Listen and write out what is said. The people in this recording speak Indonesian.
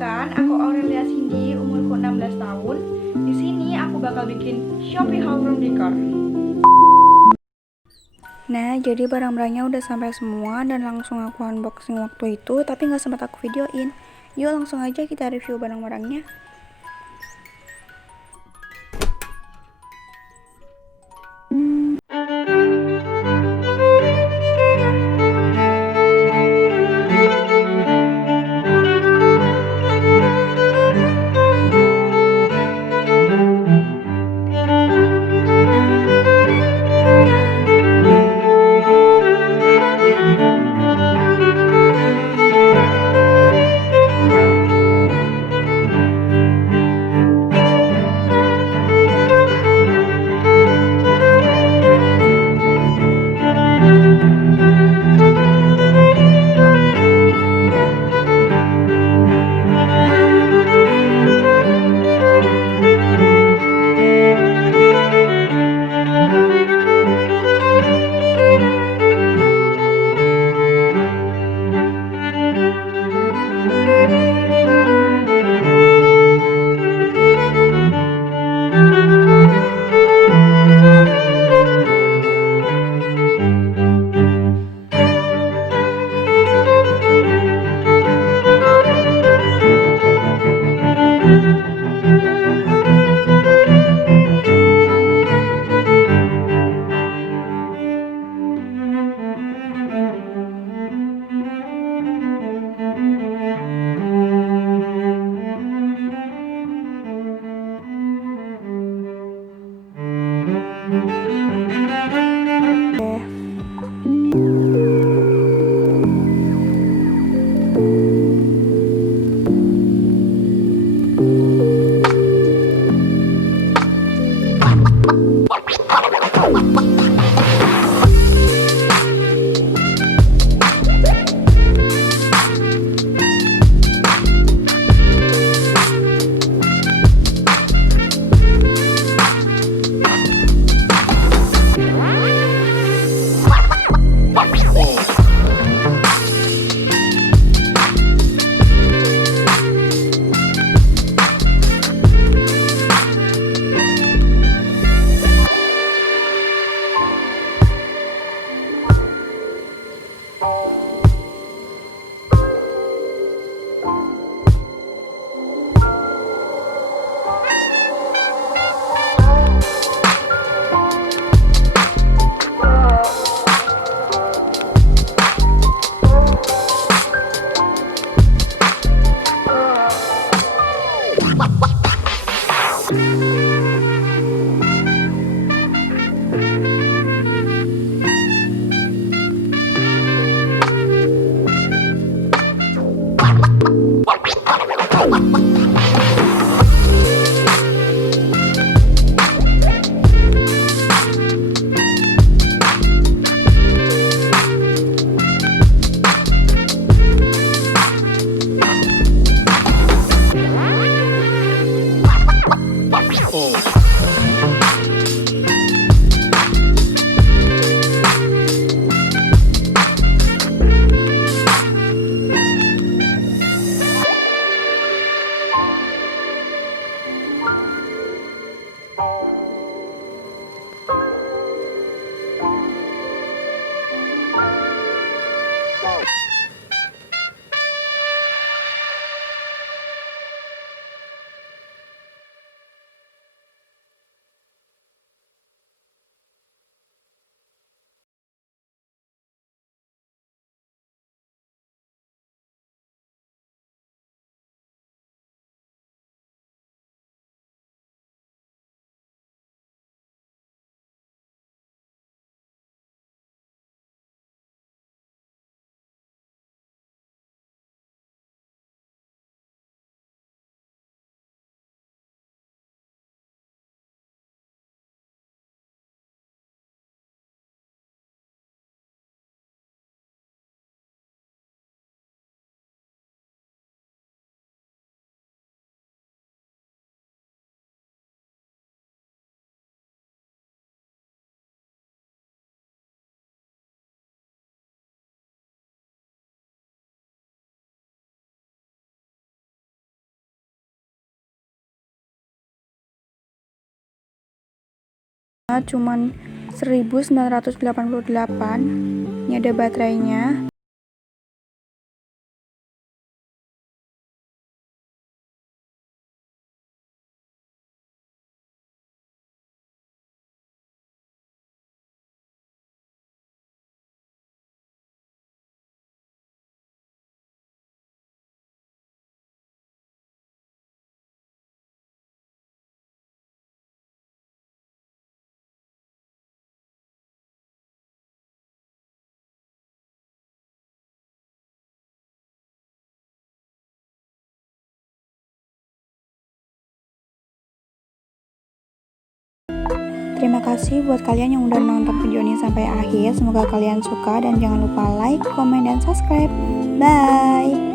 Perkenalkan, aku Aurelia Cindy, umurku 16 tahun. Di sini aku bakal bikin Shopee haul from Decor. Nah, jadi barang-barangnya udah sampai semua dan langsung aku unboxing waktu itu, tapi nggak sempat aku videoin. Yuk langsung aja kita review barang-barangnya. cuman 1988. Ini ada baterainya. Terima kasih buat kalian yang udah nonton video ini sampai akhir. Semoga kalian suka dan jangan lupa like, komen, dan subscribe. Bye!